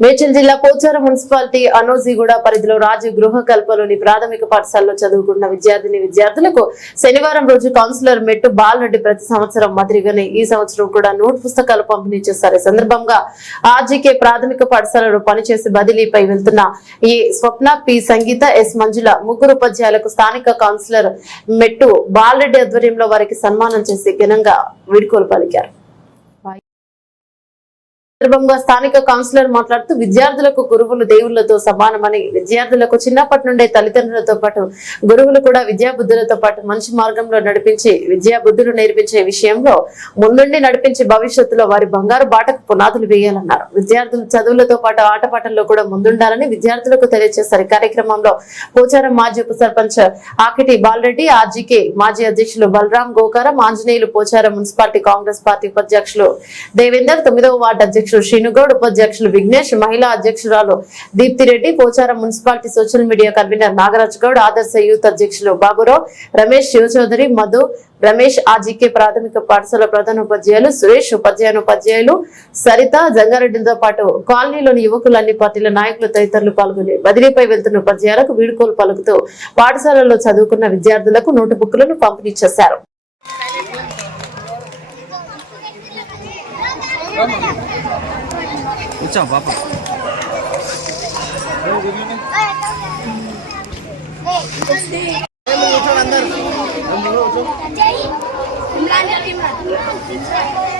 మేడ్చల్ జిల్లా పోచారం మున్సిపాలిటీ అనోజీగూడ పరిధిలో రాజు గృహ కల్పలోని ప్రాథమిక పాఠశాలలో చదువుకున్న విద్యార్థిని విద్యార్థులకు శనివారం రోజు కౌన్సిలర్ మెట్టు బాలరెడ్డి ప్రతి సంవత్సరం మాదిరిగానే ఈ సంవత్సరం కూడా నోట్ పుస్తకాలు పంపిణీ చేస్తారు. ఈ సందర్భంగా ఆర్జీకే ప్రాథమిక పాఠశాలలో పనిచేసి బదిలీపై వెళ్తున్న ఈ స్వప్న పి సంగీత ఎస్ మంజుల ముగ్గురు ఉపాధ్యాయులకు స్థానిక కౌన్సిలర్ మెట్టు బాలరెడ్డి ఆధ్వర్యంలో వారికి సన్మానం చేసి ఘనంగా వీడ్కోలు పలికారు. సందర్భంగా స్థానిక కౌన్సిలర్ మాట్లాడుతూ విద్యార్థులకు గురువులు దేవుళ్ళతో సమానమని విద్యార్థులకు చిన్నప్పటి నుండే తల్లిదండ్రులతో పాటు గురువులు కూడా విద్యా బుద్ధులతో పాటు మంచి మార్గంలో నడిపించి విద్యా బుద్ధులు నేర్పించే విషయంలో ముందుండి నడిపించి భవిష్యత్తులో వారి బంగారు బాటకు పునాదులు వేయాలన్నారు. విద్యార్థులు చదువులతో పాటు ఆటపాటల్లో కూడా ముందుండాలని విద్యార్థులకు తెలియజేశారు. కార్యక్రమంలో పోచారం మాజీ ఉప సర్పంచ్ ఆకిటి బాలరెడ్డి ఆర్జీకే మాజీ అధ్యక్షులు బలరాం గోకారం ఆంజనేయులు పోచారం మున్సిపాలిటీ కాంగ్రెస్ పార్టీ ఉపాధ్యక్షులు దేవేందర్ తొమ్మిదవ వార్డు అధ్యక్షులు శ్రీనుగౌడ్ ఉపాధ్యక్షులు విఘ్నేష్ మహిళా అధ్యక్షురాలు Deepthi Reddy Pocharam municipality social media convener Nagaraj Goud Adarsha youth అధ్యక్షులు బాబురావు రమేష్ శివచౌదరి మధు రమేష్ ఆజీకే ప్రాథమిక పాఠశాల ప్రధాన ఉపాధ్యాయులు సురేష్ ఉపాధ్యాయ ఉపాధ్యాయులు సరిత జంగారెడ్డితో పాటు కాలనీలోని యువకులు అన్ని పార్టీల నాయకులు తదితరులు పాల్గొని బదిలీపై వెళ్తున్న ఉపాధ్యాయులకు వీడుకోలు పలుకుతూ పాఠశాలలో చదువుకున్న విద్యార్థులకు నోటు బుక్కులను పంపిణీ చేశారు. Come on. What's up, Papa? Hey, come on. Hey, come on. Hey, come on. Hey,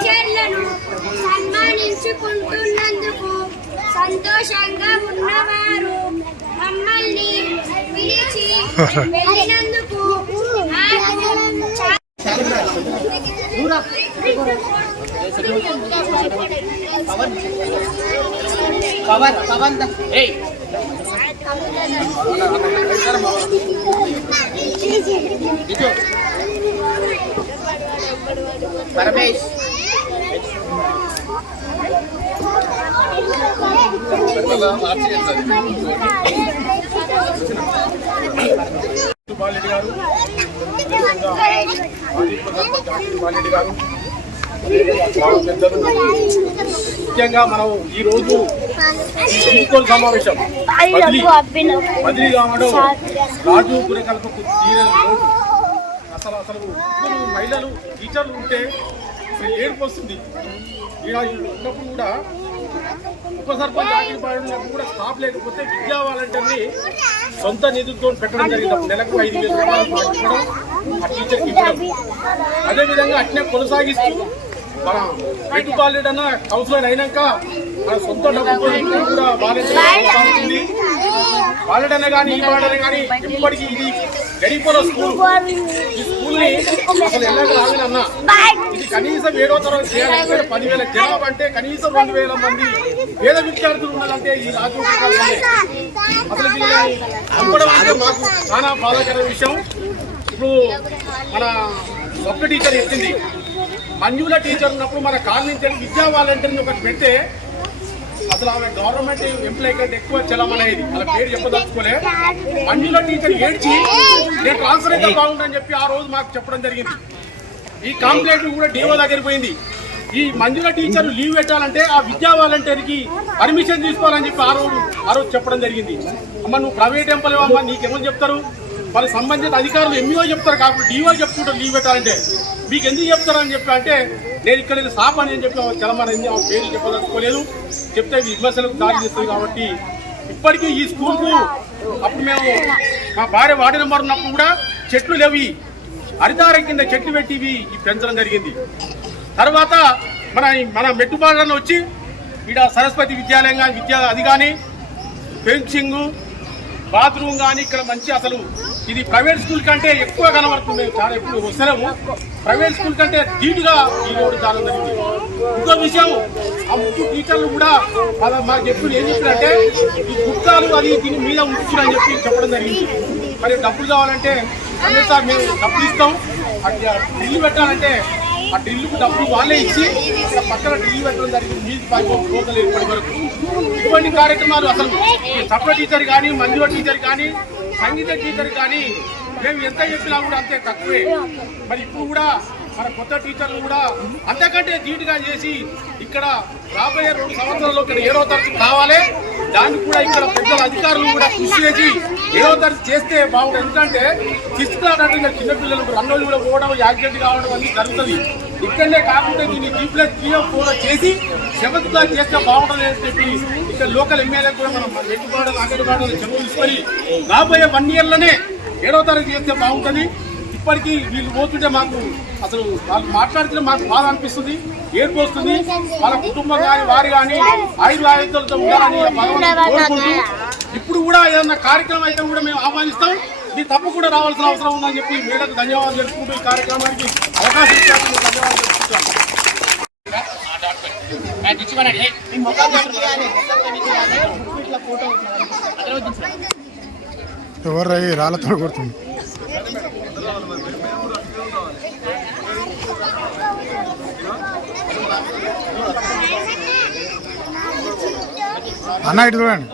టీచర్లను సన్మానించుకుంటున్నందుకు సంతోషంగా ఉన్నవారు మమ్మల్ని పిలిచి వెళ్ళినందుకు పవన్ పవన్ ద- పరమేష్ బాలరెడ్డి గారు. బాలరెడ్డి గారు. ముఖ్యంగా మనం ఈ రోజు ఈ వీడ్కోలు సమావేశం బదిలీ. కావడం రాజు గురకల్పకు తీరని లోటు. అసలు అసలు మహిళలు టీచర్లు ఉంటే ఏడుపు వస్తుంది. ఇలా ఉన్నప్పుడు కూడా ఉప సర్పంచ్ ఆగిరి పాడినప్పుడు కూడా స్టాఫ్ లేకపోతే విద్యా వాలంటీర్ని సొంత నిధులతో పెట్టడం జరిగింది. నెలకు ఐదు వేల రూపాయలు ఆ టీచర్కి ఇవ్వడం. అదేవిధంగా అట్నే కొనసాగిస్తూ మన రైతు బాలెడ్ అన్న కౌన్సిలర్ అయినాక మన సొంత డబ్బుతో ఇప్పుడు కూడా బాలెడ్ కొనసాగుతుంది కానీ ఈ బాలెడ్ కానీ ఇప్పటికీ ఇది గడిపోయిన స్కూల్. ఈ స్కూల్ని అసలు ఎలాగ రాదని ఇది కనీసం ఏడో తరగతి చేయాలంటే పదివేల జనాభా అంటే కనీసం రెండు వేల మంది పేద విద్యార్థులు ఉండాలంటే ఈ రాజకీయ అసలు వీళ్ళని చంపడం అంటే మాకు చాలా బాధాకర విషయం. ఇప్పుడు మన ఒక్క టీచర్ చెప్పింది మంజుల టీచర్ ఉన్నప్పుడు మన కాలనీ నుంచి విద్యా వాలంటీర్ని ఒకటి పెడితే అసలు ఆమె గవర్నమెంట్ ఎంప్లాయీ కంటే ఎక్కువ చలమనేది. అలా పేరు చెప్పదలుచుకోలే. మంజుల టీచర్ ఏడ్చి నేను ట్రాన్స్ఫర్ అయితే బాగుంటుందని చెప్పి ఆ రోజు మాకు చెప్పడం జరిగింది. ఈ కంప్లైంట్ కూడా డిఓ దగ్గరికి పోయింది. ఈ మంజుల టీచర్ లీవ్ పెట్టాలంటే ఆ విద్యా వాలంటీర్కి పర్మిషన్ తీసుకోవాలని చెప్పి ఆ రోజు ఆ రోజు చెప్పడం జరిగింది. అమ్మ నువ్వు ప్రైవేట్ ఎంపలేవమ్మా అమ్మ నీకేమని చెప్తారు? వాళ్ళ సంబంధిత అధికారులు ఎంఈఓ చెప్తారు కాబట్టి డిఓ చెప్పుకుంటారు లీవ్ పెట్టాలంటే. మీకు ఎందుకు చెప్తారని చెప్పి అంటే నేను ఇక్కడ ఇది సాప్ అని చెప్పి చలమని ఆ పేరు చెప్పదలుచుకోలేదు. చెప్తే విమర్శలకు దారి తీస్తుంది కాబట్టి ఇప్పటికీ ఈ స్కూల్కు అప్పుడు మేము మా భార్య వార్డు నెంబర్ ఉన్నప్పుడు కూడా చెట్లు లేవి హరితారం కింద చెట్లు పెట్టి ఇవి పెంచడం జరిగింది. తర్వాత మన మన మెట్టుబాటలను వచ్చి ఇక్కడ సరస్వతి విద్యాలయం కానీ విద్యా అది కానీ ఫెన్సింగ్ బాత్రూమ్ కానీ ఇక్కడ మంచి అసలు ఇది ప్రైవేట్ స్కూల్ కంటే ఎక్కువ కనబడుతుంది. చాలా ఎప్పుడు వస్తలేము ప్రైవేట్ స్కూల్ కంటే ధీటుగా ఈ రోడ్డు చాలా జరిగింది ఇంకో విషయం ఆ ముగ్గురు టీచర్లు కూడా మాకు ఎప్పుడు ఏం చెప్పారంటే ఈ గుప్తాలు అది దీని మీద ఉంచుకుని చెప్పి చెప్పడం జరిగింది. మరి డబ్బులు కావాలంటే అంటే సార్ మేము డబ్బులు ఇస్తాం. అట్లా డ్రిల్ పెట్టాలంటే ఆ డ్రిల్కు డబ్బులు వాళ్ళే ఇచ్చి ఇక్కడ పక్కన డ్రిల్ పెట్టడం జరిగింది. మీది పైపు ఇప్పటి వరకు. ఇటువంటి కార్యక్రమాలు అసలు సప్ల టీచర్ కానీ మంజుల టీచర్ కానీ సంగీత టీచర్ కానీ మేము ఎంత చెప్పినా కూడా అంతే తక్కువే. మరి ఇప్పుడు కూడా మన కొత్త టీచర్లు కూడా అంతకంటే ధీటుగా చేసి ఇక్కడ రాబోయే రెండు సంవత్సరాల్లో ఇక్కడ ఏడో తరగతి కావాలి. దాన్ని కూడా ఇక్కడ పెద్ద అధికారులు కూడా కృషి చేసి ఏదో తరగతి చేస్తే బాగుంటుంది. ఎందుకంటే తీసుకురావడానికి చిన్నపిల్లలకు రన్నోళ్ళు కూడా పోవడం యాక్సిడెంట్ కావడం అనేది జరుగుతుంది. ఇక్కడనే కాకుండా దీన్ని త్రీ ప్లస్ త్రీ ఫోర్ చేసి సెవెంత్ క్లాస్ చేస్తే బాగుంటుంది అని చెప్పి ఇక్కడ లోకల్ ఎమ్మెల్యే కూడా మనం ఎట్టుకోవడం అంగన్వాడలో చెప్పు తీసుకొని రాబోయే వన్ ఇయర్లోనే ఏడో తరగతి చేస్తే బాగుంటుంది. ఇప్పటికీ వీళ్ళు పోతుంటే మాకు అసలు వాళ్ళు మాట్లాడితే మాకు బాధ అనిపిస్తుంది ఏర్పొస్తుంది వాళ్ళ కుటుంబం కానీ వారి కానీ ఆయుధ ఆయుధాలతో ఉండాలని భగవంతుని కోరుకుంటూ ఇప్పుడు కూడా ఏదన్నా కార్యక్రమం అయితే కూడా మేము ఆహ్వానిస్తాం. ఇది తప్పకుండా రావాల్సిన అవసరం ఉందని చెప్పి మేడకు ధన్యవాదాలు తెలుపుకుంటూ ఈ కార్యక్రమానికి అవకాశం ఇచ్చినందుకు ధన్యవాదాలు తెలుపుతున్నాను ఎవరు రాళ్ళతో కొడుతుంది? అన్న ఇటు చూడండి.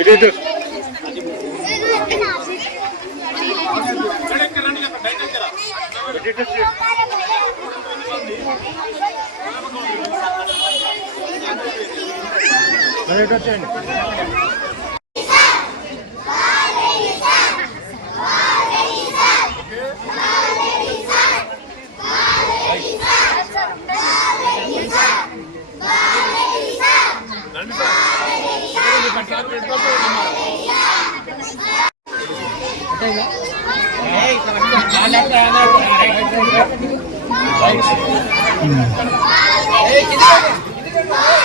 ఇటు ఇటు. వచ్చేయండి. Thank you.